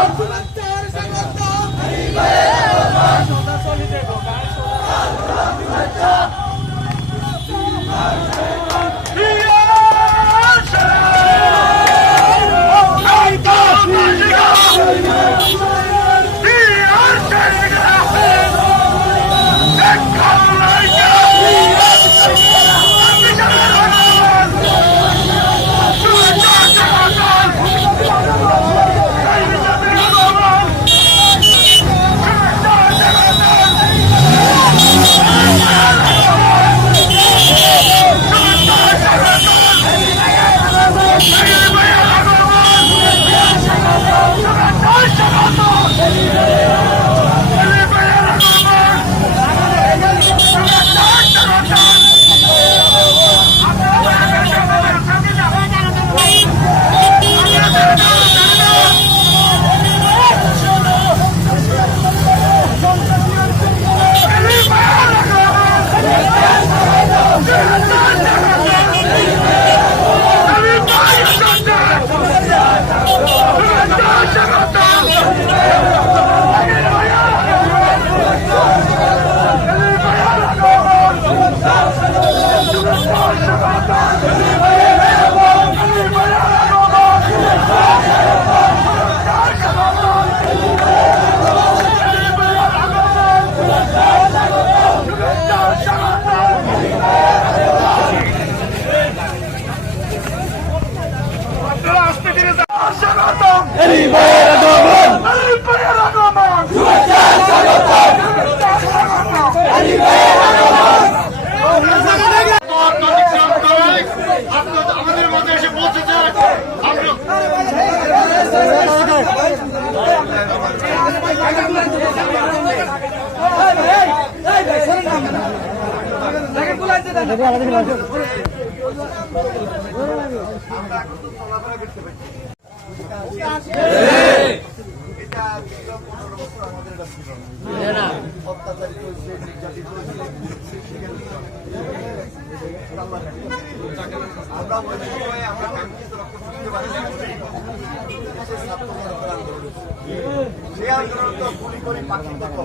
Oh, ছাত্র জনতার আন্দোলন হয়েছে। সেই আন্দোলন তো গুলি করি পাখি দেখো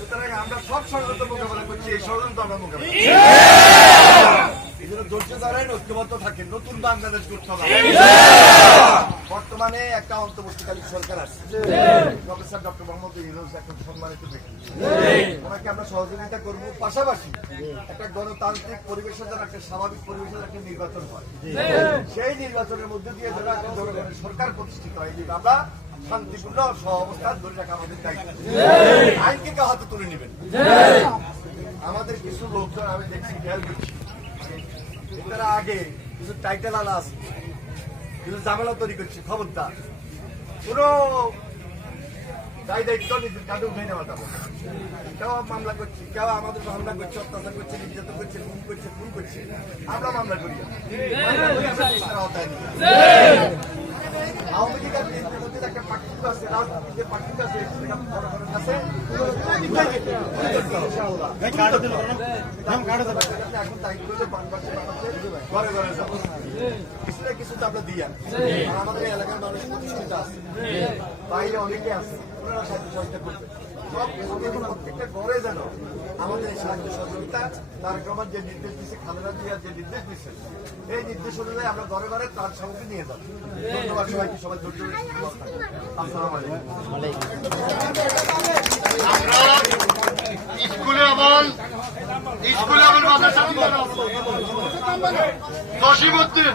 সুতরাং আমরা সব ষড়যন্ত্র মোকাবেলা করছি এই ষড়যন্ত্র আমরা মোকাবেলা করছি। ধৈর্য ধরেন ঐক্যবদ্ধ থাকেন নতুন বাংলাদেশ করতে হবে। বর্তমানে একটা অন্তর্বর্তীকালীন সরকার আছে। প্রফেসর ডক্টর মোহাম্মদ ইউনুস এখন সম্মানিত ব্যক্তি। ওনাকে আমরা সহযোগিতা করব পাশাপাশি একটা গণতান্ত্রিক পরিবেশের জন্য একটা স্বাভাবিক পরিবেশের একটা নির্বাচন হয়। সেই নির্বাচনের মধ্যে দিয়ে যারা জনগণের সরকার প্রতিষ্ঠিত হয়। আমরা শান্তিপূর্ণ সহ অবস্থান ধরে রাখা আমাদের দায়িত্ব আইনকে কে হাতে তুলে নেবেন আমাদের কিছু লোকজন আমি দেখছি খেয়াল করছি এটার আগে কিছু টাইটেল আলা আছে কিছু ঝামেলা তৈরি করছে খবরদার দায় দায়িত্ব নিজের কাঁধে উঠে কেউ মামলা করছে কেউ আমাদের মামলা করছে অত্যাচার করছে নির্যাতন করছে খুন করছে খুন করছে আমরা মামলা করি। আওয়ামী লীগ মধ্যে আছে রাজনৈতিক যে পার্থক্য আছে সেটা জনগণের কাছে এখন দায়িত্ব হলো বাংলাদেশের মানুষের ঘরে ঘরে যাব কিছু না কিছু তো আমরা দিয়া আর আমাদের এলাকার মানুষ প্রতিষ্ঠিত আছে। বাইরে অনেকে আছে ওনারা সাহায্য সহযোগিতা করবে। সব প্রত্যেকটা যেন আমাদের সাহায্য সহযোগিতা তার রহমান যে নির্দেশ দিচ্ছে খালেদা জিয়া যে নির্দেশ দিচ্ছে এই নির্দেশ অনুযায়ী আমরা ঘরে ঘরে তার সামগ্রী নিয়ে যাব ধন্যবাদ সবাইকে সবাই আমরা স্কুলে আমল স্কুলে আমল মাদ্রাসা জসিমুদ্দিন